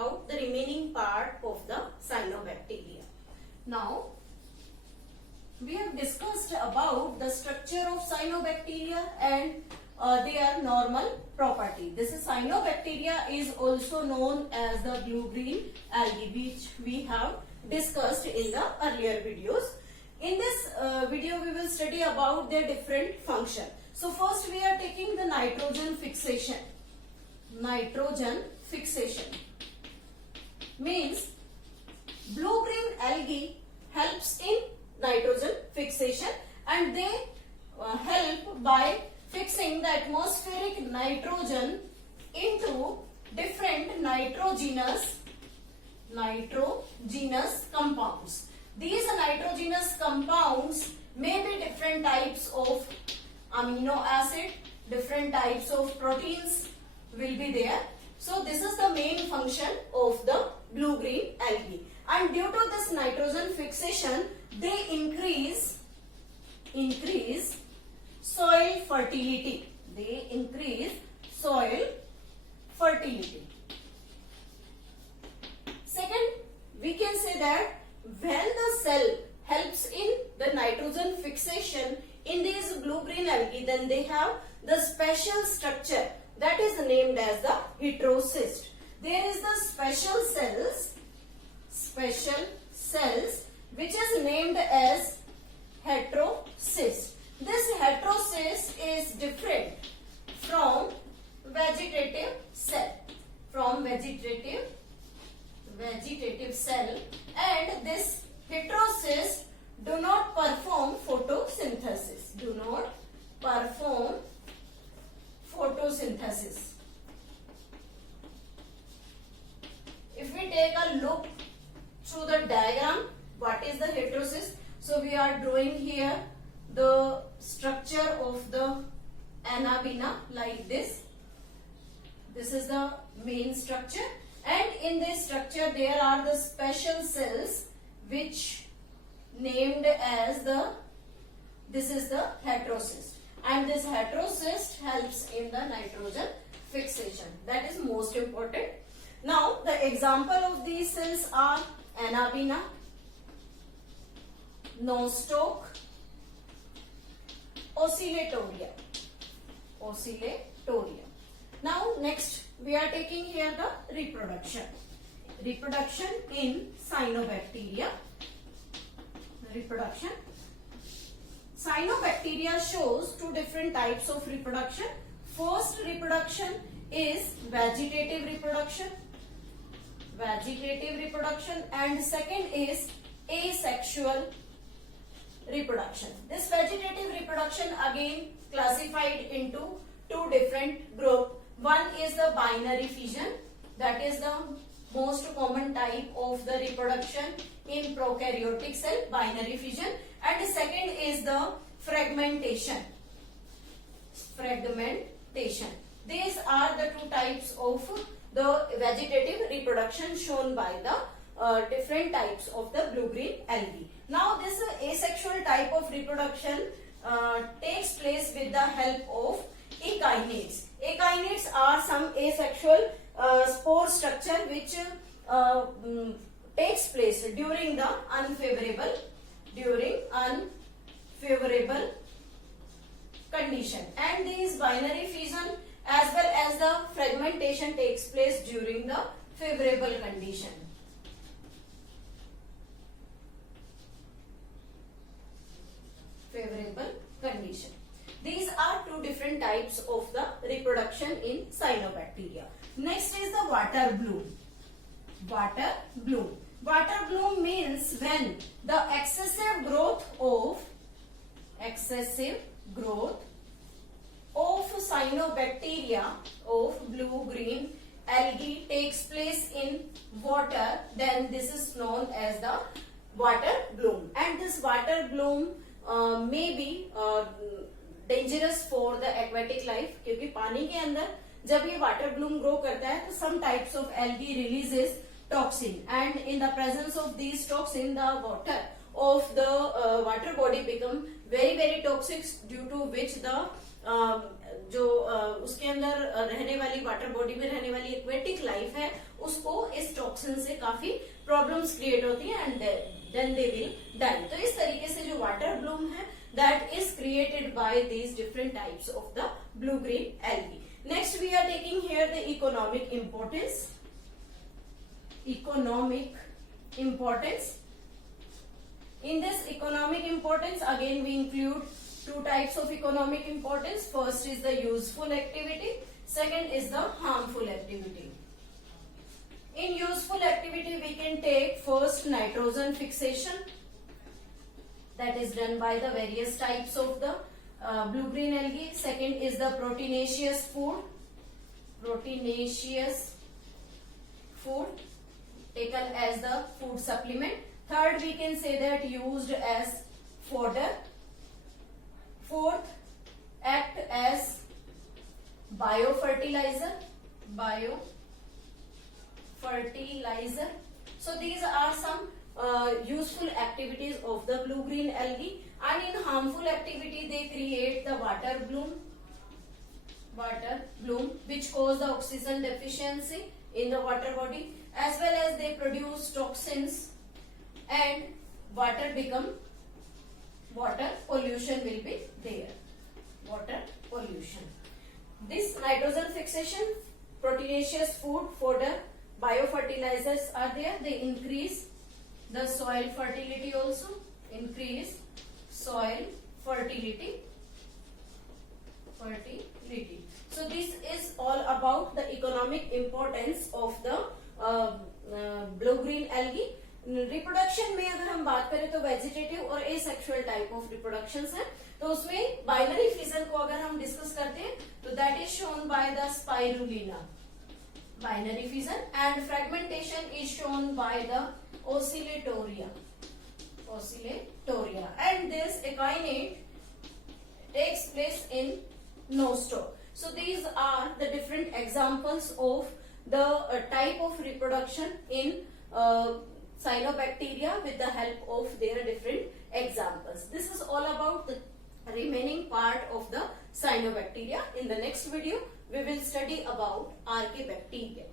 about the remaining part of the cyanobacteria. Now, we have discussed about the structure of cyanobacteria and their normal property. This is cyanobacteria is also known as the blue-green algae, which we have discussed in the earlier videos. In this video, we will study about their different function. So first we are taking the nitrogen fixation. Nitrogen fixation means blue-green algae helps in nitrogen fixation, and they help by fixing the atmospheric nitrogen into different nitrogenous compounds. These nitrogenous compounds may be different types of amino acid, different types of proteins will be there. So this is the main function of the blue-green algae, and due to this nitrogen fixation, they increase soil fertility. They increase soil fertility. Second, we can say that when the cell helps in the nitrogen fixation in these blue-green algae, then they have the special structure that is named as the heterocyst. There is the special cells which is named as heterocyst. This heterocyst is different from vegetative cell. And this heterocyst do not perform photosynthesis. If we take a look through the diagram, what is the heterocyst? So we are drawing here the structure of the Anabaena like this. This is the main structure, and in this structure there are the special cells which named as this is the heterocyst, and this heterocyst helps in the nitrogen fixation. That is most important. Now the example of these cells are Anabaena, Nostoc, Oscillatoria. Now next we are taking here the reproduction. Reproduction in cyanobacteria. Cyanobacteria shows two different types of reproduction. First reproduction is vegetative reproduction, and second is asexual reproduction. This vegetative reproduction again classified into two different groups. One is the binary fission, that is the most common type of the reproduction in prokaryotic cell, binary fission, and the second is the fragmentation. These are the two types of the vegetative reproduction shown by the different types of the blue-green algae. Now this asexual type of reproduction takes place with the help of echinates. Echinates are some asexual spore structure which takes place during the unfavorable condition, and these binary fission as well as the fragmentation takes place during the favorable condition. These are two different types of the reproduction in cyanobacteria. Next is the water bloom. Water bloom means when the excessive growth of cyanobacteria of blue-green algae takes place in water, then this is known as the water bloom. And this water bloom may be dangerous for the aquatic life, क्योंकि पानी के अंदर जब ये water Bloom grow करता है तो some types of algae releases toxin, and in the presence of these toxin the water of the water body become very toxic, due to which जो उसके अंदर रहने वाली वाटर बॉडी में रहने वाली एक्वेटिक लाइफ है उसको इस टॉक्सिन से काफी प्रॉब्लम्स क्रिएट होती है and then they will die. तो इस तरीके से जो वाटर ब्लूम है that is created by these different types of the blue green algae. Next we are taking here the economic importance. Economic importance. In this economic importance, again we include two types of economic importance. First is the useful activity, second is the harmful activity. In useful activity, we can take first nitrogen fixation, that is done by the various types of the blue-green algae. Second is the proteinaceous food, taken as the food supplement. Third, we can say that used as fodder. Fourth, act as biofertilizer. So these are some useful activities of the blue-green algae. And in harmful activity, they create the water bloom, which cause the oxygen deficiency in the water body, as well as they produce toxins and water pollution will be there. Water pollution. This nitrogen fixation, proteinaceous food, fodder, biofertilizers are there. They increase the soil fertility also. Increase soil fertility. So this is all about the economic importance of the blue-green algae. Reproduction में अगर हम बात करें तो vegetative और asexual type of reproductions है। तो उसमें बाइनरी फिजन को अगर हम डिस्कस करते हैं तो that is shown by the spirulina binary fission, and fragmentation is shown by the oscillatoria, and this akinete takes place in nostoc. So these are the different examples of the type of reproduction in cyanobacteria with the help of their different examples. This is all about the remaining part of the cyanobacteria. In the next video, we will study about archaebacteria.